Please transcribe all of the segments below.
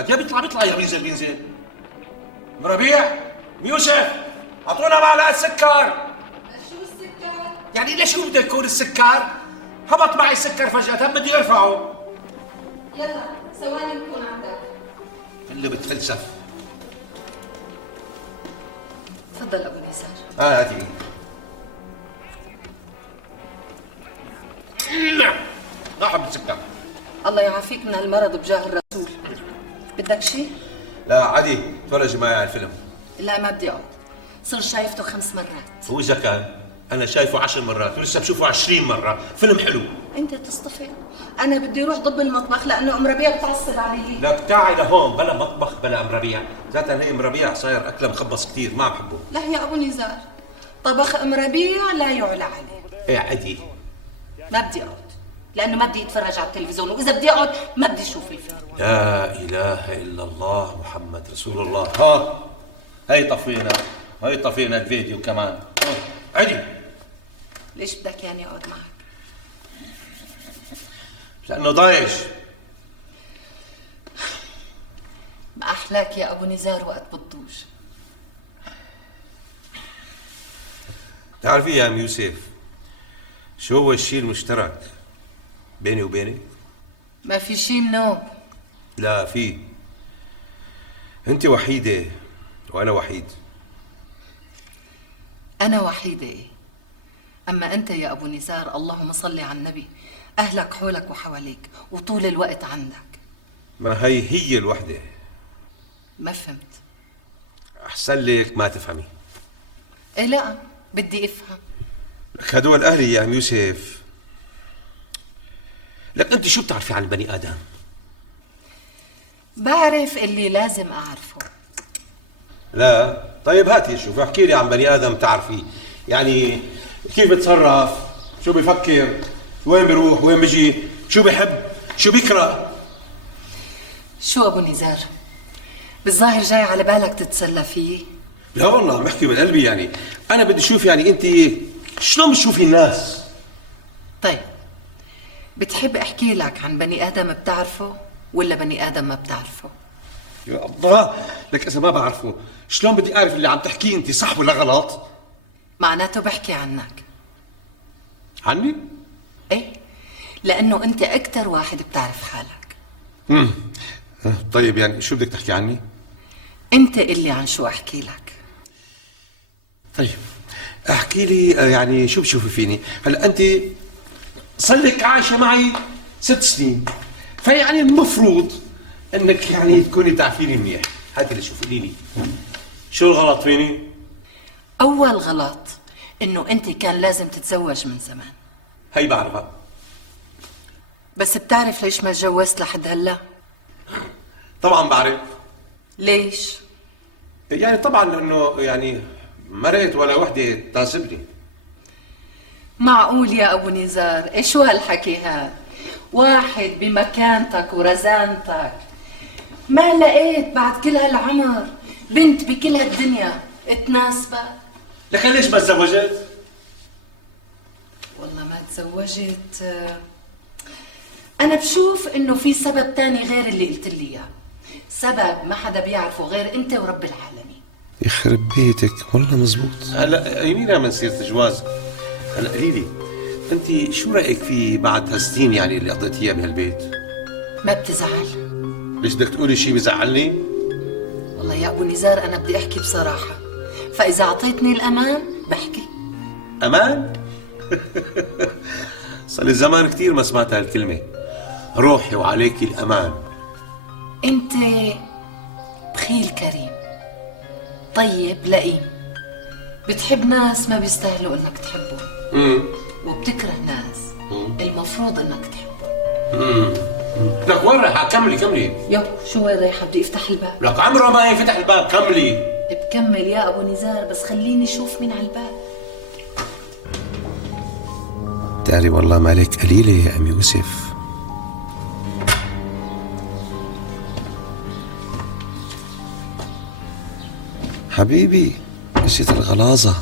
السكر هذا؟ يا بيطلع يا بينزل. ام ربيع، يوسف، اعطونا معلقه سكر. شو السكر؟ يعني ليش شو بده يكون السكر؟ هبط معي السكر فجأة بدي ارفعه. يلا ثواني بكون عندك. اللي بتفلسف. تفضل ابو نزار. هاتي. لا حب السكر. الله يعافيك من هالمرض بجاه الرسول. بدك شيء؟ لا عادي، تفرجي معي على الفيلم. لا ما بدي اقعد، صرت شايفته 5 مرات. وإذا كان أنا شايفه 10 مرات ولسه بشوفه 20 مرة، فيلم حلو. انت تصطفل، انا بدي اروح ضب المطبخ لانه ام ربيع بتعصب علي. لك تعي لهون، بلا مطبخ بلا ام ربيع، ذاتها هي ام ربيع صاير اكلها مخبص كثير ما بحبه. لا يا ابو نزار، طبخ ام ربيع لا يعلى عليه. ايه عادي. ما بدي اقعد لانه ما بدي اتفرج على التلفزيون، واذا بدي اقعد ما بدي اشوف الفيلم. لا اله الا الله محمد رسول الله. ها هي طفينا الفيديو كمان. عادي. ليش بدك يعني اقعد معك؟ لانه ضايج. ما احلاك يا ابو نزار وقت بتضوج. تعرفي يا ام يوسف شو هو الشيء المشترك بيني وبينك؟ ما في شيء منوب. لا في. انت وحيدة وانا وحيد. انا وحيدة ايه؟ اما انت يا ابو نزار اللهم صل على النبي، اهلك حولك وحواليك وطول الوقت عندك. ما هي الوحدة. ما فهمت. احسن لك ما تفهمي. إيه لا بدي افهم. لك هدول اهلي يا ام يوسف. لك انت شو بتعرفي عن البني ادم؟ بعرف اللي لازم اعرفه. لا طيب هاتي شوف احكي لي عن بني ادم تعرفيه، يعني كيف بتصرف، شو بفكر، وين بيروح وين بيجي، شو بحب شو بيكره. شو ابو نزار، بالظاهر جاي على بالك تتسلى فيه؟ لا والله عم بحكي من قلبي، يعني انا بدي اشوف يعني انت شلون بتشوفي الناس. طيب بتحب احكي لك عن بني ادم بتعرفه ولا بني ادم ما بتعرفه؟ يا الله، لك اذا ما بعرفه شلون بدي اعرف اللي عم تحكيه انت صح ولا غلط؟ معناته بحكي عنك. عني؟ ايه، لانه انت اكتر واحد بتعرف حالك. طيب يعني شو بدك تحكي عني؟ انت قل لي عن شو احكي لك. طيب احكي لي يعني شو بتشوفي فيني؟ هلا انت صار لك عايشه معي 6 سنين، فيعني المفروض انك يعني تكوني تعرفيني منيح. هاتي اللي شوفي لي شو الغلط فيني؟ اول غلط انه انت كان لازم تتزوج من زمان. هي بعرفها. بس بتعرف ليش ما تجوزت لحد هلا؟ طبعا بعرف. ليش؟ يعني طبعا لانه يعني مرقت ولا وحده تناسبني. معقول يا ابو نزار؟ ايش شو هالحكي هاد؟ واحد بمكانتك ورزانتك ما لقيت بعد كل هالعمر بنت بكل هالدنيا تناسبك؟ لكن ليش ما تزوجت؟ والله ما تزوجت. انا بشوف انه في سبب تاني غير اللي قلت لي اياه، سبب ما حدا بيعرفه غير انت ورب العالمين. يخرب بيتك والله مزبوط. هلا يمينا من سيرة جواز. هلا قولي لي انت شو رايك في بعد هالسنين يعني اللي قضيتيها بهالبيت؟ ما بتزعل؟ ليش بدك تقولي شيء بزعلني؟ والله يا ابو نزار انا بدي احكي بصراحه، فاذا اعطيتني الامان بحكي. امان؟ صار لي زمان كثير ما سمعت هالكلمه. روحي وعليكي الامان. انت بخيل كريم، طيب لئيم، بتحب ناس ما بيستاهلوا انك تحبهم، وبتكره ناس المفروض انك تحبهم. لك وين رايحه؟ كملي. يو شو وين رايحه؟ بدي افتح الباب. لك عمره ما ينفتح الباب، كملي. بكمل يا ابو نزار، بس خليني اشوف مين على الباب. داري والله مالك قليله يا ام يوسف. حبيبي نسيت الغلاظة.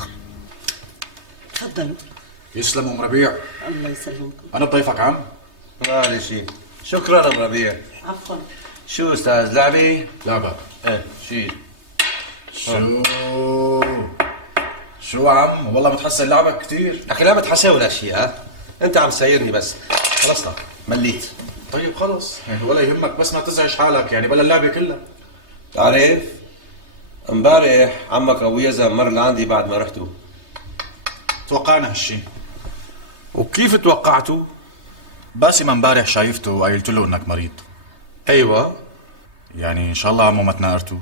تفضلوا. يسلم ام ربيع. الله يسلمكم. انا بضيفك عم. معلش، شكرا ام ربيع. عفوا. شو استاذ لعبة؟ لعبك. ايه شيل. شو عم؟ والله متحسن لعبك كتير. اخي لا متحسن ولا شيء ها؟ انت عم سايرني بس. خلصنا مليت. طيب خلص يعني ولا يهمك بس ما تزعج حالك يعني بلا اللعبة كلها. تعرف امبارح عمك ابو يزن مر لعندي بعد ما رحتوا. توقعنا هالشي. وكيف توقعتوا؟ باسم امبارح شايفته وقايلت له انك مريض. ايوه. يعني ان شاء الله عمو ما تناقرتوا.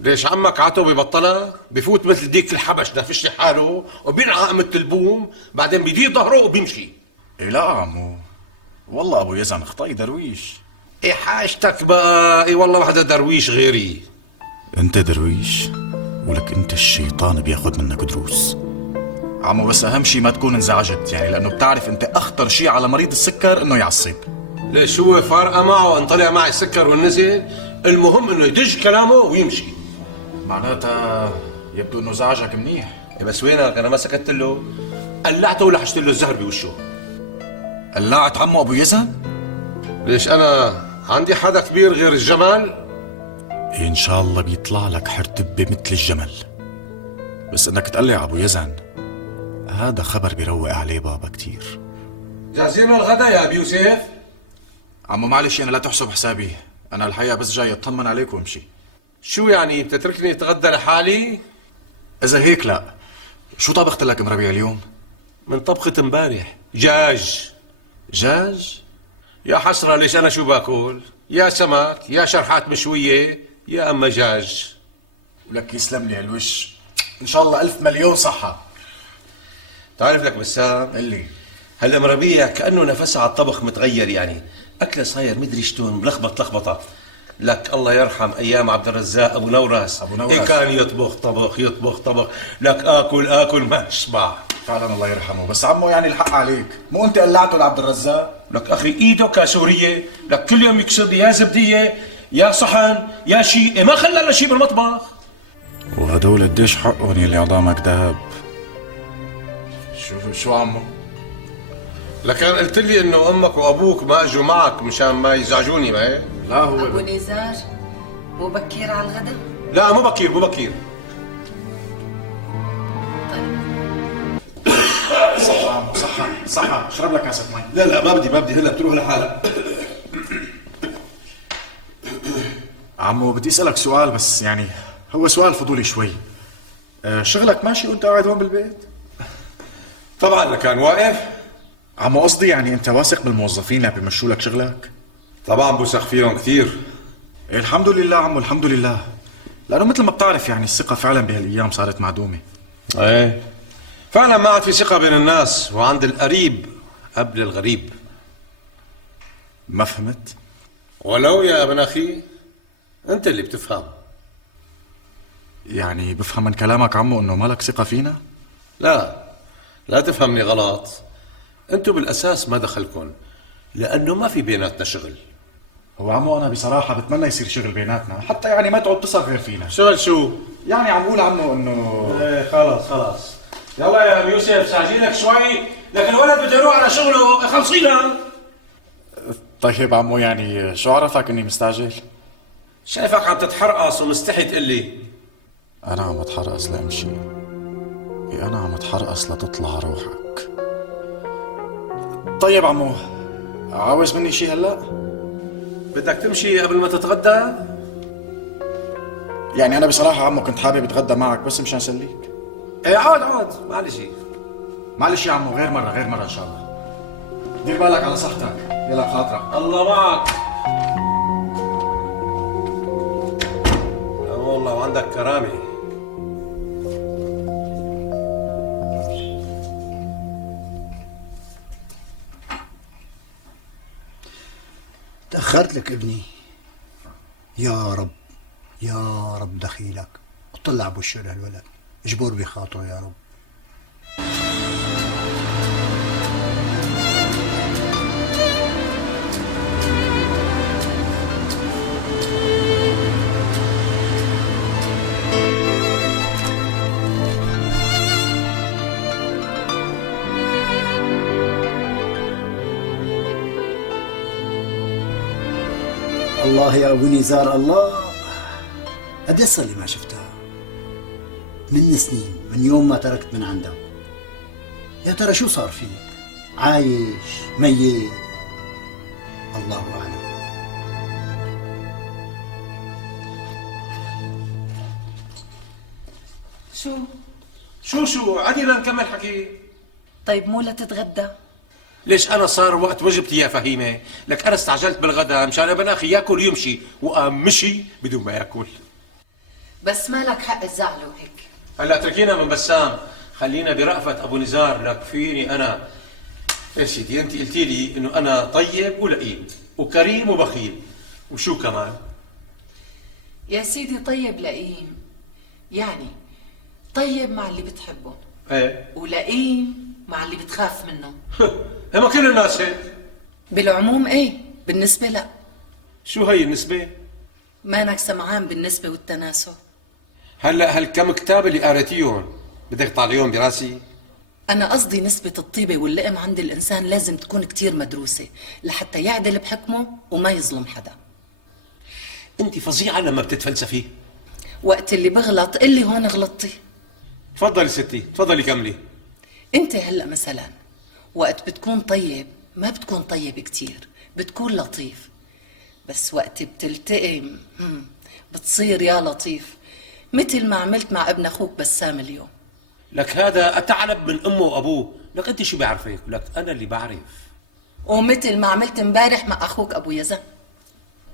ليش عمك عتو ببطلها؟ بفوت مثل ديك الحبش نافش لي حاله وبينعق مثل البوم، بعدين بيدير ظهره وبيمشي. ايه لا عمو، والله ابو يزن خطاي درويش. ايه حاجتك بقى؟ ايه والله وحده درويش غيري. انت درويش ولك انت الشيطان بياخد منك دروس. عمو بس اهم شي ما تكون انزعجت يعني لانه بتعرف انت اخطر شي على مريض السكر انه يعصب. ليش هو فارقه معه ان طلع معي السكر والنزل؟ المهم انه يدج كلامه ويمشي. معناتها يبدو انه زعجك منيح. إيه بس وينك؟ انا ما سكت له، قلعته ولحشت له الزهر بوشه. قلعت عمو ابو يزن؟ ليش انا عندي حدا كبير غير الجمال؟ إيه ان شاء الله بيطلع لك حرتبة مثل الجمل. بس انك تقلع ابو يزن هذا خبر بيروق عليه بابا كتير. جاهزين الغدا يا ابي يوسف؟ عمو معلش انا لا تحسب حسابي، انا الحقيقة بس جاي اطمن عليك وامشي. شو يعني بتتركني اتغدى لحالي؟ اذا هيك لا. شو طبخت لك ام ربيع اليوم؟ من طبخة امبارح دجاج. دجاج؟ يا حسرة ليش انا شو باكل؟ يا سمك يا شرحات مشوية يا اما دجاج. ولك يسلم لي الوش، ان شاء الله 1000 مليون صحة. تعرف لك بسام، اللي هلا ام ربيع كأنه نفسها على الطبخ متغير، يعني اكله صاير مدري شلون ملخبط لخبطه. لك الله يرحم ايام عبد الرزاق ابو نورس. إيه كان يطبخ طبخ يطبخ طبخ، لك اكل ما اشبع. فعلا الله يرحمه، بس عمو يعني الحق عليك، مو انت قلعته لعبد الرزاق؟ لك اخي ايده كسوريه، لك كل يوم يكسر لي يا زبديه يا صحن يا شيء، إيه ما خلى لنا شيء بالمطبخ. وهدول قديش حقهم يلي عظامك دهب. شو عمو؟ لكان قلت لي انه امك وابوك ما اجوا معك مشان ما يزعجوني، ما هيك؟ لا هو ابو نزار مو بكير على الغداء؟ لا مو بكير مو بكير. صحة عمو صحة، اشرب لك كاسة مي. لا ما بدي هلا بتروح لحالك. عمو بدي اسألك سؤال بس يعني هو سؤال فضولي شوي. شغلك ماشي وانت قاعد هون بالبيت؟ طبعا لكان واقف. عمو قصدي يعني انت واثق بالموظفين اللي بيمشوا لك شغلك؟ طبعا بوثق فيهم كثير. إيه الحمد لله عمو الحمد لله، لانه مثل ما بتعرف يعني الثقة فعلا بهالايام صارت معدومة. ايه فعلا ما عاد في ثقة بين الناس، وعند القريب قبل الغريب. ما فهمت؟ ولو يا ابن اخي انت اللي بتفهم. يعني بفهم من كلامك عمو انه مالك ثقة فينا؟ لا تفهمني غلط، انتو بالاساس ما دخلكن لانه ما في بيناتنا شغل. هو عمو انا بصراحة بتمنى يصير شغل بيناتنا حتى يعني ما تعود تصل غير فينا. شغل شو؟ يعني عم بقول عمو انه ايه خلاص يلا يا ابو يوسف ساعدينك شوي، لكن الولد بده يروح على شغله، خلصينا. طيب عمو يعني شو عرفك اني مستعجل؟ شايفك عم تتحرقص ومستحي تقلي. انا عم اتحرقص لامشي. انا عم اتحرقص لتطلع روحك. طيب عمو عاوز مني شي هلا؟ بدك تمشي قبل ما تتغدى؟ يعني انا بصراحة عمو كنت حابب اتغدى معك بس مشان سليك. ايه عاد معلش. معلش يا عمو غير مرة ان شاء الله. دير بالك على صحتك، يلا بخاطرك. الله معك. والله وعندك كرامة. تأخرت لك ابني. يا رب دخيلك وطلع بوشه لهالولد، اجبر بخاطره يا رب. الله يا ابو نزار الله. قد ايش صار لي ما شفتها؟ من سنين، من يوم ما تركت من عندها. يا ترى شو صار فيك؟ عايش ميت؟ الله اعلم. شو عادي نكمل حكي. طيب مو لتتغدى؟ ليش انا صار وقت وجبتي يا فهيمه؟ لك انا استعجلت بالغداء مشان ابن اخي ياكل يمشي، وقام مشي بدون ما ياكل. بس ما لك حق تزعله هيك. هلا اتركينا من بسام، خلينا برأفة ابو نزار. لك فيني انا يا سيدي، انت قلتي لي انه انا طيب ولئيم وكريم وبخيل، وشو كمان؟ يا سيدي طيب لئيم، يعني طيب مع اللي بتحبهم، ايه ولئيم مع اللي بتخاف منهم. ما كل الناس هيك. بالعموم ايه، بالنسبة لا. شو هي النسبة؟ مانك سمعان بالنسبة والتناسب؟ هلا هالكم كتاب اللي قريتيهم بدك تطالعيهم براسي؟ أنا قصدي نسبة الطيبة واللئم عند الإنسان لازم تكون كتير مدروسة لحتى يعدل بحكمه وما يظلم حدا. انت فظيعة لما بتتفلسفي. وقت اللي بغلط اللي هون غلطتي. تفضلي ستي، تفضلي كملي. انت هلأ مثلا وقت بتكون طيب ما بتكون طيب كتير، بتكون لطيف. بس وقت بتلتئم بتصير يا لطيف، مثل ما عملت مع ابن أخوك بسام اليوم. لك هذا أتعلب من أمه وأبوه، لك أنت شو بعرفك؟ لك أنا اللي بعرف. ومثل ما عملت امبارح مع أخوك أبو يزن.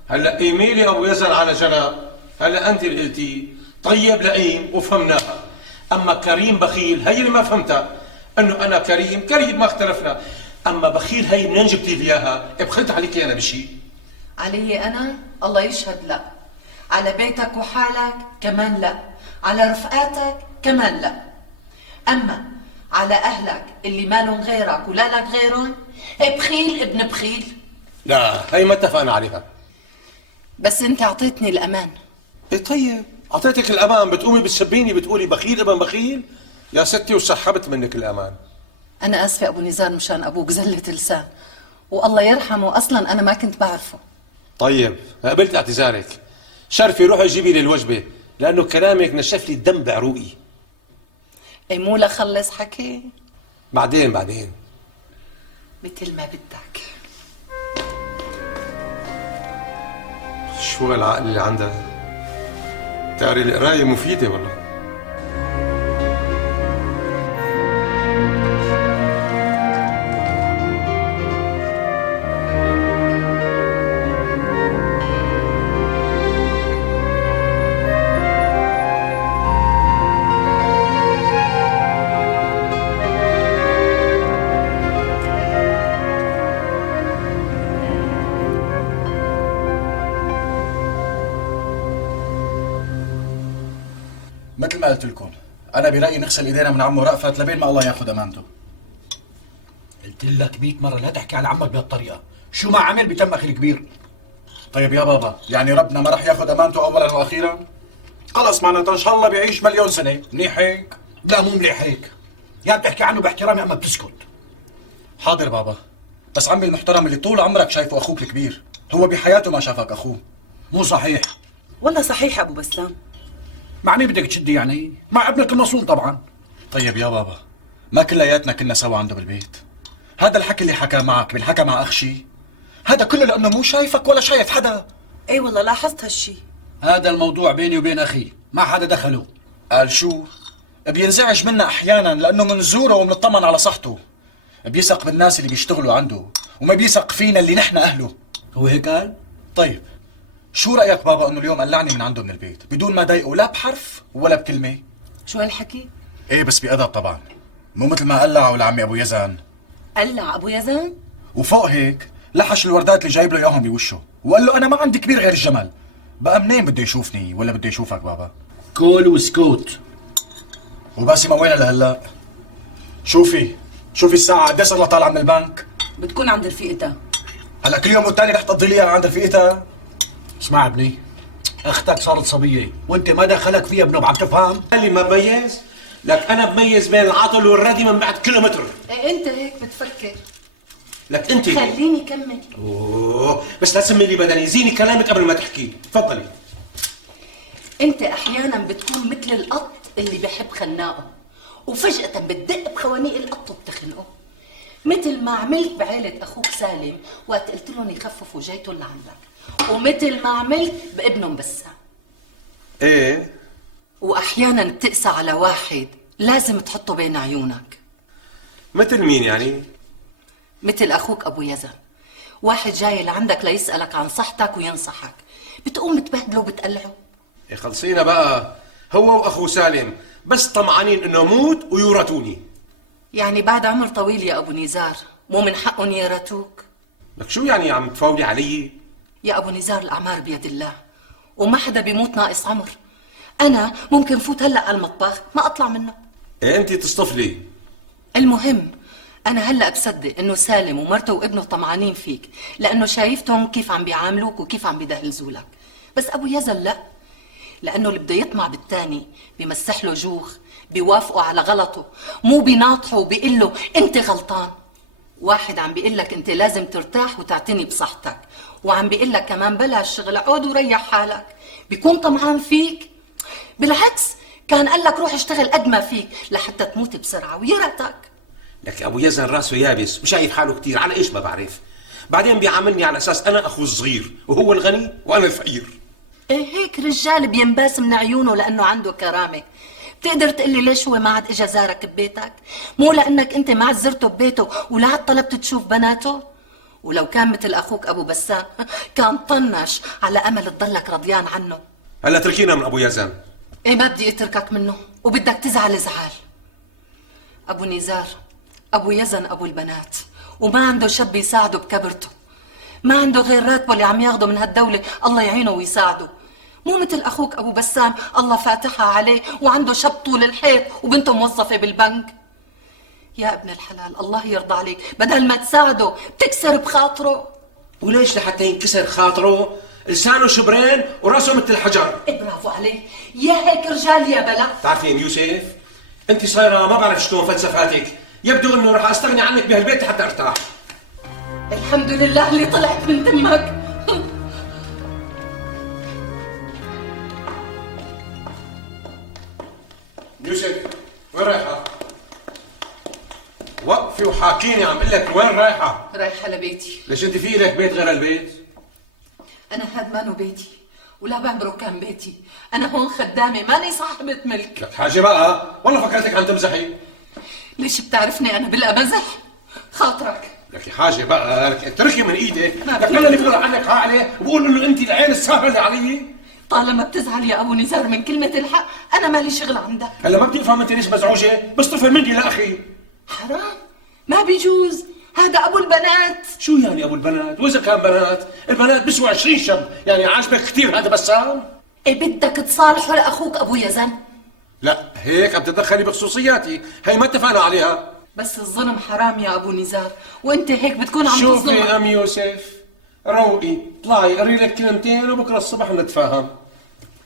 هلا ايميلي أبو يزن على جنب. هلا أنت اللي قلتي طيب لئيم وفهمناها، أما كريم بخيل هي اللي ما فهمتها. إنه أنا كريم ما اختلفنا، أما بخيل هي منين جبتي لي إياها؟ بخلت عليكي أنا بشيء؟ علي أنا؟ الله يشهد لا. على بيتك وحالك كمان لا، على رفقاتك كمان لا. أما على أهلك اللي مالهم غيرك ولا لك غيرهم، بخيل ابن بخيل. لا هي ما اتفقنا عليها. بس أنت أعطيتني الأمان. إيه طيب أعطيتك الأمان، بتقومي بتسبيني بتقولي بخيل ابن بخيل؟ يا ستي وسحبت منك الأمان. أنا آسفة أبو نزار مشان أبوك زلة لسان، والله يرحمه أصلا أنا ما كنت بعرفه. طيب قبلت اعتذارك. شرفي روحي جيبي لي الوجبة، لأنه كلامك نشف لي الدم بعروقي. إيه مو لخلص حكي؟ بعدين مثل ما بدك. شو العقل اللي عندها؟ تقري القراية مفيدة والله. مثل ما قلت لكم، انا برايي نغسل ايدينا من عمو رأفت لبين ما الله ياخذ امانته. قلت لك 100 مرة لا تحكي على عمك بهالطريقة، شو ما عمل بتم أخي الكبير. طيب يا بابا، يعني ربنا ما راح ياخذ امانته اولا واخيرا؟ خلص معناتها ان شاء الله بيعيش مليون سنه، منيح هيك؟ لا مو مليح هيك، يا بتحكي عنه باحترامي اما بتسكت. حاضر بابا، بس عمي المحترم اللي طول عمرك شايفه اخوك الكبير، هو بحياته ما شافك اخوه. مو صحيح. والله صحيح ابو بسام. معني بدك تشدي يعني؟ مع ابنك المصون طبعا. طيب يا بابا، ما كلياتنا كنا سوا عنده بالبيت؟ هذا الحكي اللي حكى معك بالحكى مع اخشي، هذا كله لانه مو شايفك ولا شايف حدا. اي والله لاحظت هالشي. هذا الموضوع بيني وبين اخي، ما حدا دخله. قال شو؟ بينزعج منا احيانا لانه منزوره ومنطمن على صحته، بيثق بالناس اللي بيشتغلوا عنده وما بيثق فينا اللي نحن اهله. هو هيك قال؟ طيب شو رايك بابا انه اليوم قلعني من عنده من البيت بدون ما ضايقه لا بحرف ولا بكلمه؟ شو هالحكي؟ ايه بس بأدب طبعا، مو مثل ما قلعوا لعمي ابو يزن. قلع ابو يزن؟ وفوق هيك لحش الوردات اللي جايب له اياهم بوشه وقال له انا ما عندي كبير غير الجمل. بقى منين بده يشوفني ولا بده يشوفك بابا؟ كول وسكوت. وباسمة وين لهلا؟ شوفي الساعة قد ايه صار لها طالعة من البنك؟ بتكون عند رفيقتها. هلا كل يوم والتاني رح تقضي لي عند رفيقتها؟ اسمع ابني، اختك صارت صبية وانت ما دخلك فيها ابنه، عم تفهم؟ اللي ما بميز؟ لك انا بميز بين العاطل والردي من بعد كيلومتر. إيه أنت هيك بتفكر؟ لك انت خليني كمل. اوه بس لا تسمي لي بدني، زيني كلامك قبل ما تحكي، تفضلي. انت احيانا بتكون مثل القط اللي بحب خناقه، وفجأة بتدق بخوانيق القط وبتخنقه، مثل ما عملت بعيلة اخوك سالم وقت قلت لهم يخففوا جيتهم لعندك، ومثل ما عملت بابنهم بسام. ايه واحيانا بتقسى على واحد لازم تحطه بين عيونك، مثل مين يعني؟ مثل اخوك ابو يزن. واحد جاي لعندك ليسألك عن صحتك وينصحك، بتقوم بتبهدله وبتقلعه. يا خلصينا بقى، هو واخو سالم بس طمعانين انه موت ويورثوني. يعني بعد عمر طويل يا ابو نزار مو من حقهم يرثوك؟ لك شو يعني عم تفاولي علي؟ يا ابو نزار الاعمار بيد الله، وما حدا بيموت ناقص عمر. انا ممكن فوت هلا على المطبخ ما اطلع منه. إيه انت تصطفلي. المهم انا هلا بصدق انه سالم ومرته وابنه طمعانين فيك، لانه شايفتهم كيف عم بيعاملوك وكيف عم بيدهلزوا لك. بس ابو يزن لا، لانه اللي بده يطمع بالتاني بيمسح له جوخ، بيوافقوا على غلطه، مو بيناطحه وبيقول له انت غلطان. واحد عم بيقول لك انت لازم ترتاح وتعتني بصحتك، وعم بيقول لك كمان بلاش شغل، عود وريح حالك. بيكون طمعان فيك؟ بالعكس، كان قال لك روح اشتغل قد ما فيك لحتى تموت بسرعه ويرثك. لك ابو يزن راسه يابس وشايف حاله كتير، على ايش ما بعرف. بعدين بيعاملني على اساس انا اخوه الصغير وهو الغني وانا الفقير. ايه هيك رجال بينباس من عيونه لانه عنده كرامه. بتقدر تقلي ليش هو ما عاد اجى زارك ببيتك؟ مو لانك انت ما عاد زرته ببيته ولا عاد طلبت تشوف بناته؟ ولو كان مثل اخوك ابو بسام كان طنش على امل تضلك رضيان عنه. هلا تركينا من ابو يزن. ايه ما بدي اتركك منه، وبدك تزعل زعل. ابو نزار ابو يزن ابو البنات، وما عنده شاب يساعده بكبرته. ما عنده غير راتبه اللي عم ياخده من هالدولة، الله يعينه ويساعده. مو مثل اخوك ابو بسام الله فاتحها عليه وعنده شاب طول الحيط وبنته موظفة بالبنك. يا ابن الحلال الله يرضى عليك، بدل ما تساعده بتكسر بخاطره. وليش لحتى ينكسر خاطره؟ لسانه شبرين وراسه مثل الحجر. إيه برافو عليك، يا هيك رجال يا بلا. بتعرفين يوسف، انت صايره ما بعرف شلون فلسفاتك، يبدو انه رح استغني عنك بهالبيت حتى ارتاح. الحمد لله اللي طلعت من دمك. يوسف وين رايحه؟ وقفي وحاكيني، عم اقول لك وين رايحه؟ رايحة لبيتي. ليش انت في لك بيت غير البيت؟ أنا هاد مانو بيتي ولا بعمره كان بيتي، أنا هون خدامة ماني صاحبة ملك. لك حاجه بقى، والله فكرتك عم تمزحي. ليش بتعرفني أنا بلا مزح؟ خاطرك. لك حاجه بقى، لك اتركي من ايدك، ما لك بدي. انا اللي بقول عنك عليه وبقول انه انت العين السهره اللي علي. طالما بتزعل يا أبو نزار من كلمة الحق أنا مالي شغل عندك. هلا ما بدي افهم انت ليش مزعوجه، بصطفي مني لاخي. حرام، ما بيجوز، هذا أبو البنات. شو يعني ابو البنات؟ واذا كان بنات، البنات بيسووا 20 شب، يعني عاجبك كثير هذا بسام؟ إيه بدك تصالحه لأخوك أبو يزن؟ لا هيك عم تتدخلي بخصوصياتي، هي ما اتفقنا عليها. بس الظلم حرام يا أبو نزار، وأنت هيك بتكون عم شوفي تظلم. ام يوسف، روقي، طلعي قري لك كلمتين وبكره الصبح نتفاهم.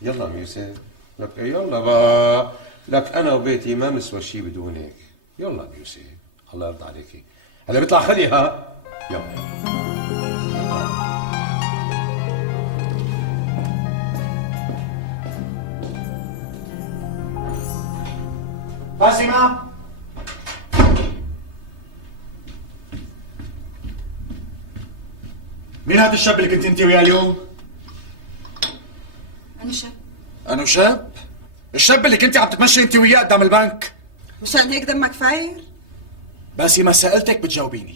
يلا ام يوسف، لك يلا بقى، لك انا وبيتي ما مسوى شيء بدونك. يلا ام يوسف، الله يرضى عليكي. هلا بيطلع خليها. يلا باسمة، مين هذا الشاب اللي كنت انت وياه اليوم؟ أنا شاب. أنا شاب؟ الشاب اللي كنت عم تتمشي انت وياه قدام البنك. مشان هيك دمك فاير؟ بس ما سألتك بتجاوبيني،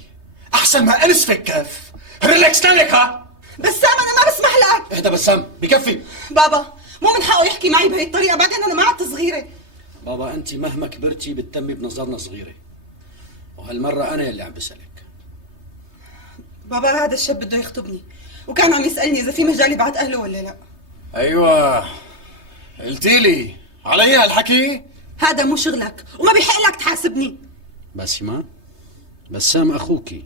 أحسن ما أنسفك كف. ريلاكس لك ها؟ بسام انا ما بسمح لك. اهدى بسام، بكفي. بابا مو من حقه يحكي معي بهي الطريقه، بعدين انا ما عدت صغيره. بابا انت مهما كبرتي بتتمي بنظرنا صغيره، وهالمره انا يلي عم بسألك. بابا هذا الشاب بده يخطبني، وكان عم يسالني اذا في مجال يبعت اهله ولا لا. أيوة، قلتي لي علي هالحكي؟ هذا مو شغلك وما بيحق لك تحاسبني. باسمة، بسام اخوكي،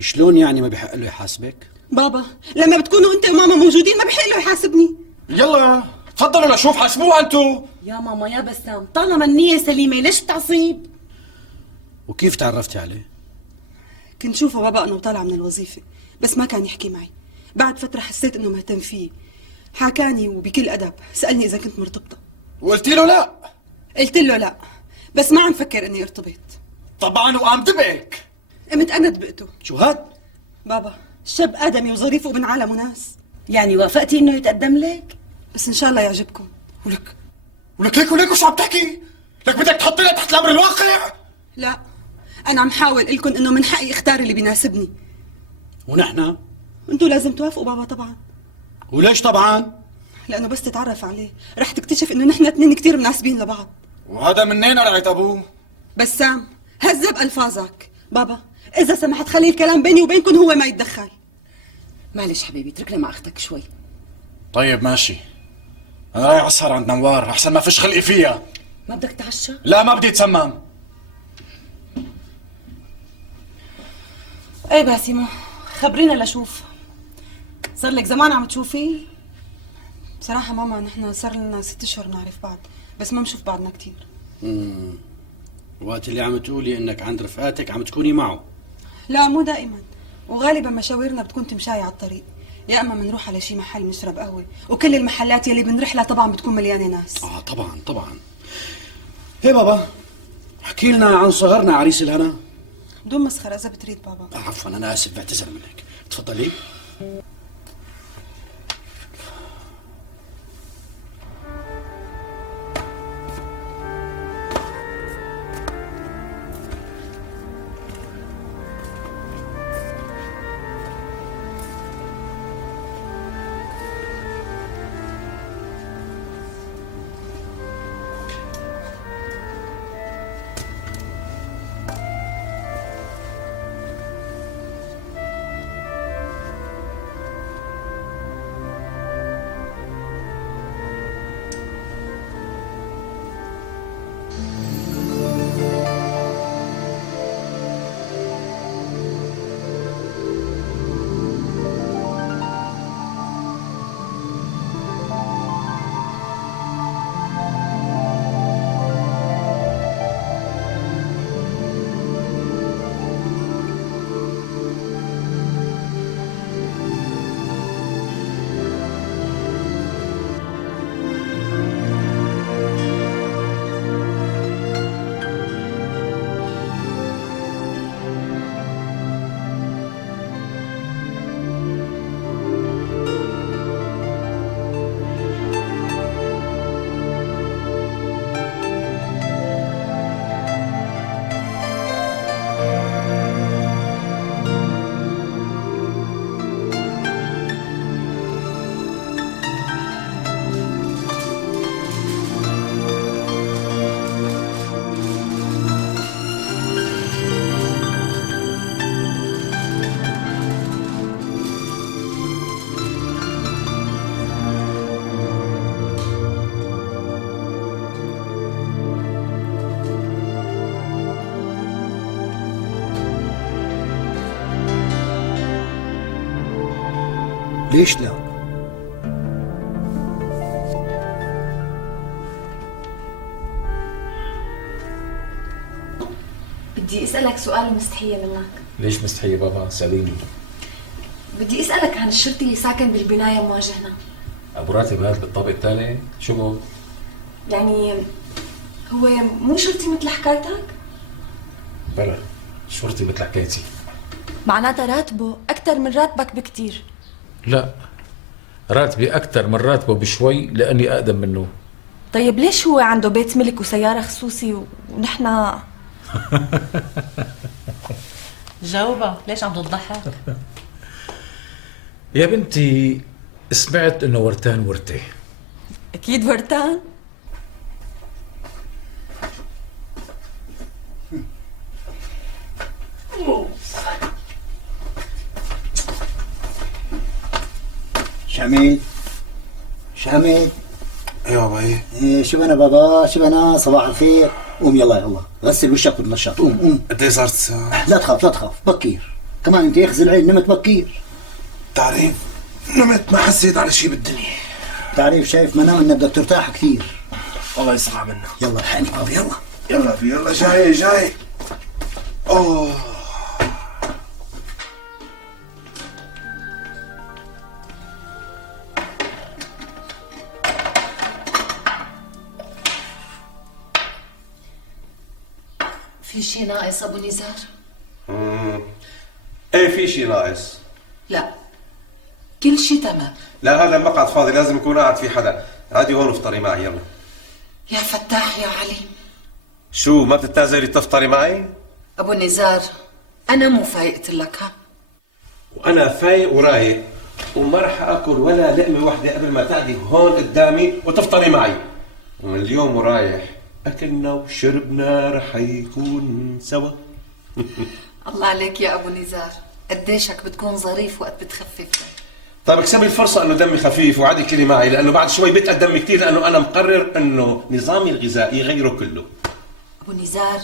شلون يعني ما بحق له يحاسبك؟ بابا لما بتكونوا انت وماما موجودين ما بحق له يحاسبني. يلا تفضلوا لشوف، حاسبوها انتو. يا ماما يا بسام، طالما النية سليمة ليش بتعصيب؟ وكيف تعرفتي عليه؟ كنت شوفه بابا أنا وطالعة من الوظيفة، بس ما كان يحكي معي. بعد فترة حسيت إنه مهتم فيه، حكاني وبكل أدب سألني إذا كنت مرتبطة. وقلتي له لا؟ قلت له لا، بس ما عم فكر إني ارتبط. طبعا وقام دبك. قمت أنا دبقته. شو هاد؟ بابا شاب آدمي وظريف وابن عالم وناس، يعني وافقتي انه يتقدم لك؟ بس إن شاء الله يعجبكم. ولك ليك وشو عم تحكي؟ لك بدك تحطينا تحت الامر الواقع؟ لا، أنا عم حاول لكم إنه من حقي اختار اللي بيناسبني. ونحن؟ أنتوا لازم توافقوا بابا طبعا. وليش طبعا؟ لأنه بس تتعرف عليه رح تكتشف إنه نحن اتنين كتير مناسبين لبعض. وهذا منين رعيت ابوه؟ بسام هذب ألفاظك. بابا إذا سمحت خلي الكلام بيني وبينكم هو ما يتدخل. معلش حبيبي اتركنا مع اختك شوي. طيب ماشي، انا رايح اسهر عند نوار احسن ما فيش خلقي فيها. ما بدك تعشى؟ لا ما بدي اتسمم. ايه باسمة خبرينا لشوف، صار لك زمان عم تشوفيه؟ بصراحة ماما نحن صار لنا 6 أشهر نعرف بعض، بس ما بنشوف بعضنا كتير. وقت اللي عم تقولي انك عند رفقاتك عم تكوني معه؟ لا مو دائما، وغالبا مشاويرنا بتكون تمشاي على الطريق، يا اما بنروح على شي محل نشرب قهوة، وكل المحلات يلي بنروح لها طبعا بتكون مليانة ناس. طبعا. هي بابا احكي لنا عن صهرنا عريس الهنا. بدون مسخرة إذا بتريد بابا. عفوا انا اسف بعتذر منك، تفضلي. ليش لا؟ بدي اسألك سؤال مستحيل منك. ليش مستحيل بابا؟ سأليني. بدي اسألك عن الشرطي اللي ساكن بالبناية مواجهنا. أبو راتب هذا بالطابق الثالث؟ شو بو؟ يعني هو مو شرطي مثل حكايتك؟ بلا شرطي مثل حكايتي. معناتها راتبه أكثر من راتبك بكتير. لا راتبي أكثر من راتبه بشوي لأني أقدم منه. طيب ليش هو عنده بيت ملك وسيارة خصوصي ونحن؟ جاوبها، ليش عم تضحك؟ يا بنتي سمعت إنه ورتان ورته. أكيد ورتان. شامل ايوه بابا. إيه شو بنا بابا، شو بنا؟ صباح الخير. قوم يلا غسل وشك وتنشط. قوم قد ايه صارت الساعة؟ لا تخاف بكير كمان. انت يخزي العين، نمت بكير. تعرف نمت ما حسيت على شيء بالدنيا. تعرف شايف منام انك بدك ترتاح كثير. الله يسمع منه. يلا الحقني بابا، يلا يلا جاي. اوه في شي ناقص ابو نزار؟ ايه في شيء ناقص. لا، كل شي تمام. لا هذا المقعد فاضي، لازم يكون قاعد في حدا. عادي هون افطري معي يلا. يا فتاح يا عليم. شو ما بتتنازلي تفطري معي؟ ابو نزار انا مو فايقت لك ها. وانا فايق ورايق وما رح اكل ولا لقمه واحده قبل ما تقعدي هون قدامي وتفطري معي. ومن اليوم ورايح اكلنا وشربنا رح يكون سوا. الله عليك يا ابو نزار، قديشك بتكون ظريف وقت بتخفف. طيب اكسبي الفرصه انه دمي خفيف وعادي كلي معي، لانه بعد شوي بتقل دمي كثير، لانه انا مقرر انه نظامي الغذائي غيره كله. ابو نزار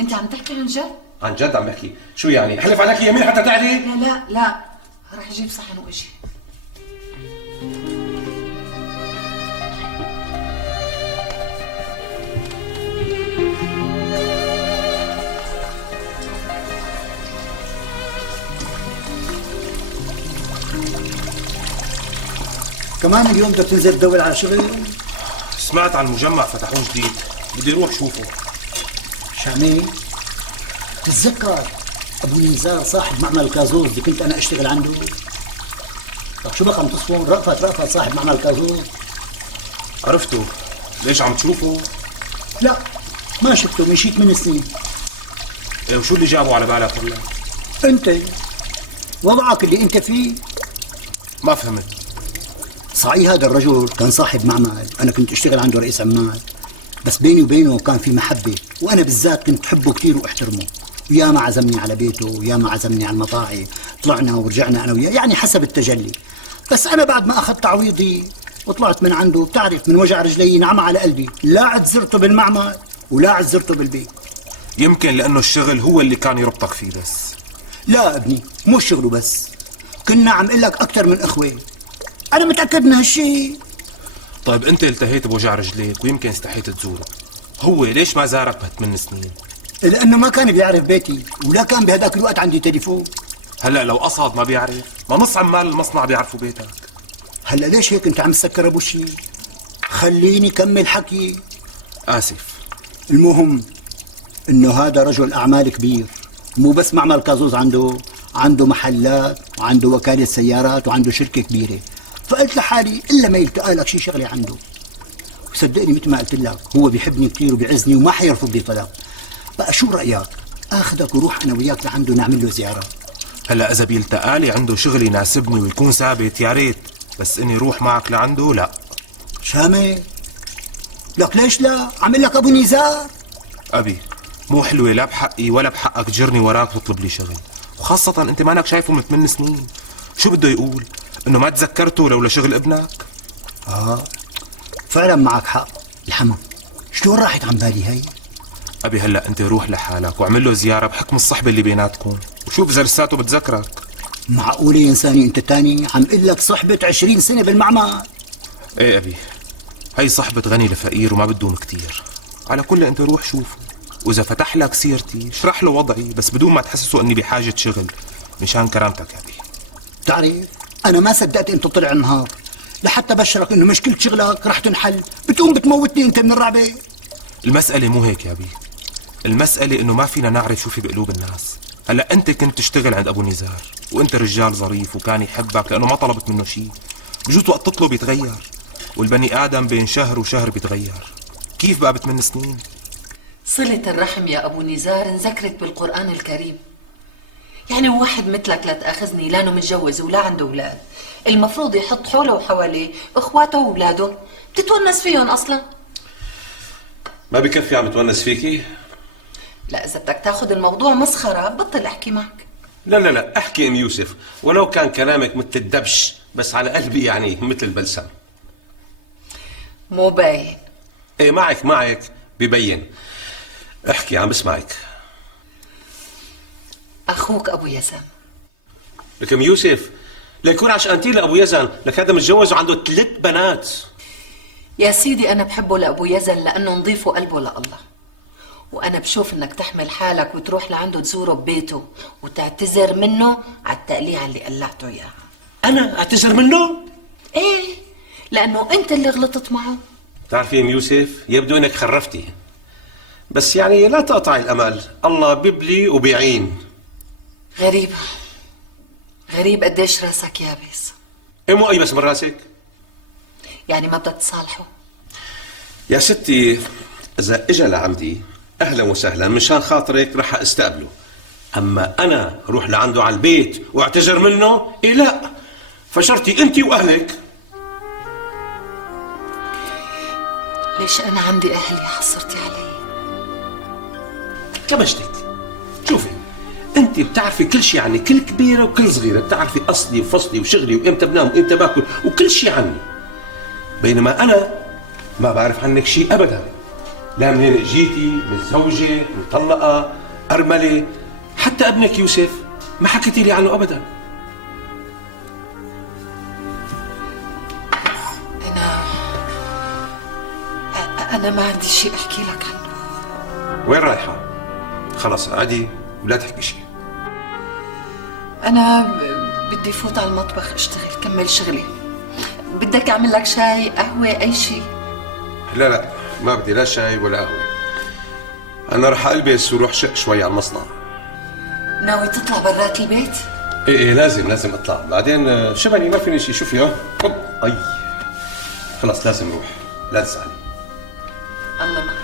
انت عم تحكي عن جد؟ عن جد عم بحكي. شو يعني حلف عليك يمين حتى تعدي؟ لا رح اجيب صحن واجي. كمان اليوم بدك تنزل تدور على شغل؟ سمعت عن مجمع فتحوه جديد، بدي اروح شوفه. شامي، تتذكر ابو نزار صاحب معمل كازوز اللي كنت انا اشتغل عنده؟ طب شو بقى عم تصفون؟ رأفت صاحب معمل كازوز. عرفته. ليش عم تشوفه؟ لا ما شفته، مشيت من سنين. إيه وشو اللي جابه على بالك هلا؟ انت وضعك اللي انت فيه. ما فهمت. صحيح هذا الرجل كان صاحب معمل، انا كنت اشتغل عنده رئيس عمال، بس بيني وبينه كان في محبه، وانا بالذات كنت احبه كثير واحترمه، ويا ما عزمني على بيته ويا ما عزمني على المطاعم، طلعنا ورجعنا انا وياه، يعني حسب التجلي. بس انا بعد ما اخذت تعويضي وطلعت من عنده، بتعرف من وجع رجلي نعم على قلبي، لا عزرته بالمعمل ولا عزرته بالبيت. يمكن لانه الشغل هو اللي كان يربطك فيه بس. لا ابني، مو الشغل بس، كنا عم اقول لك اكثر من اخوه، انا متاكد من هالشيء. طيب انت التهيت بوجع رجليك ويمكن استحيت تزوره، هو ليش ما زارك ب8 سنين؟ لانه ما كان بيعرف بيتي، ولا كان بهداك الوقت عندي تليفون. هلا لو قصد ما بيعرف، ما نص عمال المصنع بيعرفوا بيتك. هلا ليش هيك انت عم تسكر ابو شيء؟ خليني كمل حكي. اسف. المهم انه هذا رجل اعمال كبير، مو بس معمل كازوز، عنده محلات وعنده وكالة سيارات وعنده شركة كبيرة. فقلت لحالي إلا ما يلتقى لك شي شغلة عنده. وصدقني مثل ما قلت لك هو بيحبني كثير وبيعزني وما حيرفض لي طلب. بقى شو رأيك اخذك وروح انا وياك لعنده نعمل له زيارة؟ هلا اذا بيلتقى لي عنده شغل يناسبني ويكون ثابت يا ريت، بس اني روح معك لعنده لا. شامل لك ليش لا؟ عمل لك ابو نزار. ابي مو حلوة لا بحقي ولا بحقك تجرني وراك وتطلب لي شغل، وخاصة انت مانك شايفه من 8 سنين. شو بده يقول؟ انه ما تذكرته لولا شغل ابنك؟ فعلا معك حق. الحمى شلون راحت عن بالي هي؟ ابي هلا انت روح لحالك واعمل له زيارة بحكم الصحبة اللي بيناتكم، وشوف اذا لساته بتذكرك. معقولة يا انساني انت تاني عم قل لك صحبة 20 سنة بالمعمل؟ ايه ابي، هي صحبة غني لفقير وما بدهم كتير. على كل انت روح شوفه، واذا فتح لك سيرتي اشرح له وضعي، بس بدون ما تحسسه اني بحاجة شغل، مشان كرامتك يا ابي. تعرف انا ما صدقت انت طلع النهار لحتى بشرك انه مشكلة شغلك رح تنحل، بتقوم بتموتني انت من الرعبة. المسألة مو هيك يا ابي، المسألة انه ما فينا نعرف شو في بقلوب الناس. هلا انت كنت تشتغل عند ابو نزار وانت رجال ظريف وكان يحبك لانه ما طلبت منه شيء، بجوز وقت تطلب يتغير، والبني ادم بين شهر وشهر بيتغير. كيف بقى ب8 سنين؟ صلة الرحم يا ابو نزار انذكرت بالقرآن الكريم. يعني واحد مثلك لا تاخذني لانه متجوز ولا عنده اولاد، المفروض يحط حوله وحواليه اخواته واولاده، بتتونس فيهم اصلا. ما بكفي عم تونس فيكي؟ لا اذا بدك تاخذ الموضوع مسخرة بطل احكي معك. لا احكي ام يوسف، ولو كان كلامك مثل الدبش بس على قلبي يعني مثل البلسم. مو باين. ايه معك ببين. احكي عم بسمعك. اخوك ابو يزن. لك ام يوسف ليكون عشقانتي لابو يزن، لك هذا متجوز وعنده 3 بنات. يا سيدي انا بحبه لابو يزن لانه نظيف وقلبه لله، وانا بشوف انك تحمل حالك وتروح لعنده تزوره ببيته وتعتذر منه على التقليعه اللي قلعته اياها. انا اعتذر منه؟ ايه، لانه انت اللي غلطت معه. بتعرفي ام يوسف يبدو انك خرفتي. بس يعني لا تقطعي الأمل، الله بيبلي وبيعين. غريب قديش راسك يابس. إيه مو أي بس من راسك؟ يعني ما بدك تصالحه؟ يا ستي إذا إجا لعندي أهلا وسهلا، مشان خاطرك رح أستقبله. أما أنا روح لعنده على البيت واعتذر منه؟ إيه لا، فشرتي أنت وأهلك. ليش أنا عندي أهلي حصرتي علي؟ كبشتك. شوفي أنت بتعرفي كل شيء عني، كل كبيرة وكل صغيرة، بتعرفي أصلي وفصلي وشغلي وإمتى بنام وإمتى باكل وكل شيء عني. بينما أنا ما بعرف عنك شيء أبدا، لا منين جيتي، متزوجة، مطلقة، أرملة، حتى ابنك يوسف ما حكيتي لي عنه أبدا. أنا ما عندي شيء أحكي لك عنه. وين رايحة؟ خلص عادي ولا تحكي شيء. أنا بدي فوت على المطبخ أشتغل، كمل شغلي. بدك أعمل لك شاي، قهوة، أي شيء؟ لا ما بدي لا شاي ولا قهوة. أنا رح ألبس وروح شق شوي على المصنع. ناوي تطلع برات البيت؟ إيه لازم أطلع، بعدين شبني ما فيني شيء. شوفي أي خلص لازم روح، لا تزعلي. الله معك.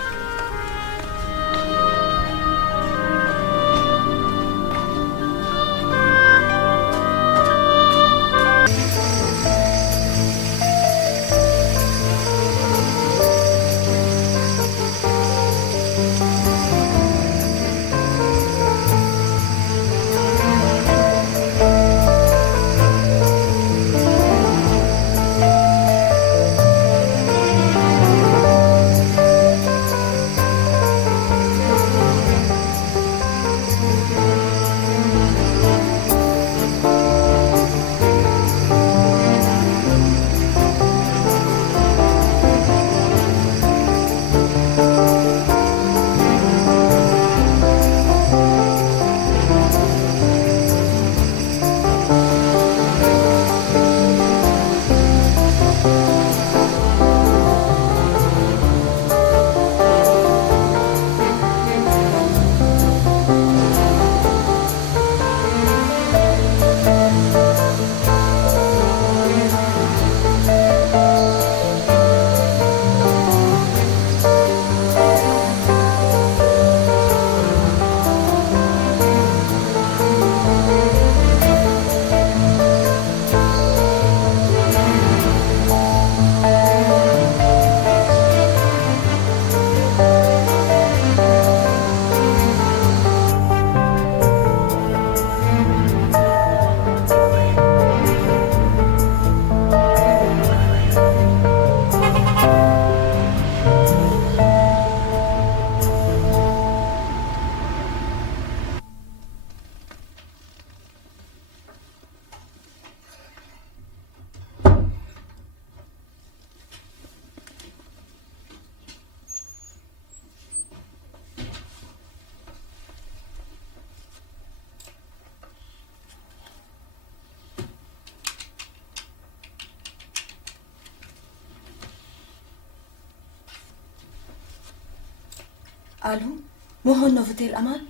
الو، مو هون نوفوتيل امل؟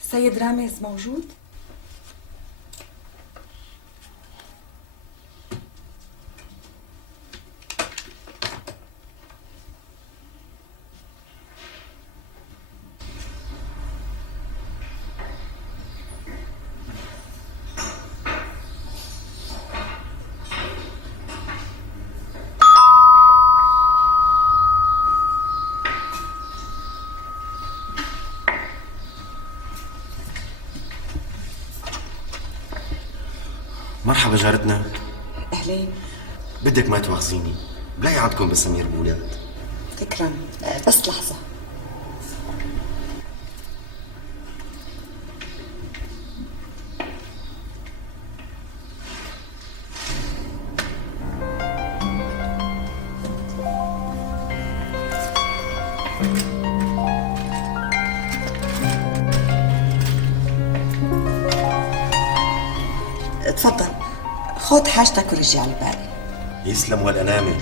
السيد رامز موجود؟ مرحبا جارتنا. اهلين. بدك ما تواخذيني، بلاقي عندكم بسمير بولاد. تكرم، بس لحظة. تفضل، خذ حاجتك ورجع الباقي. يسلم والأنامل.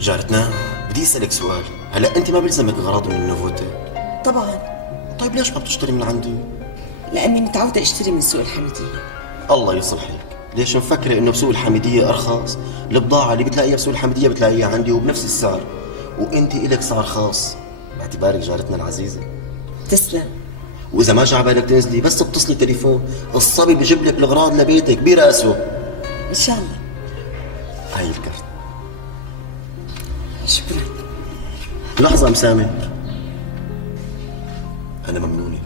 جارتنا بدي أسألك سؤال، هلا انت ما بيلزمك اغراض من النوفوتيل. طبعا، طيب ليش ما بتشتري من عندي؟ لاني متعوده اشتري من سوق الحميديه. الله يصلحك، ليش مفكرة انه بسوق الحميدية ارخص؟ البضاعة اللي بتلاقيها بسوق الحميدية بتلاقيها عندي وبنفس السعر، وانت الك سعر خاص باعتبارك جارتنا العزيزة. تسلم. واذا ما جا بالك تنزلي بس بتصلي تليفون، الصبي بجيب لك الاغراض لبيتك براسه. ان شاء الله. هاي الكرت. شكرا. لحظة مسامة، انا ممنونك.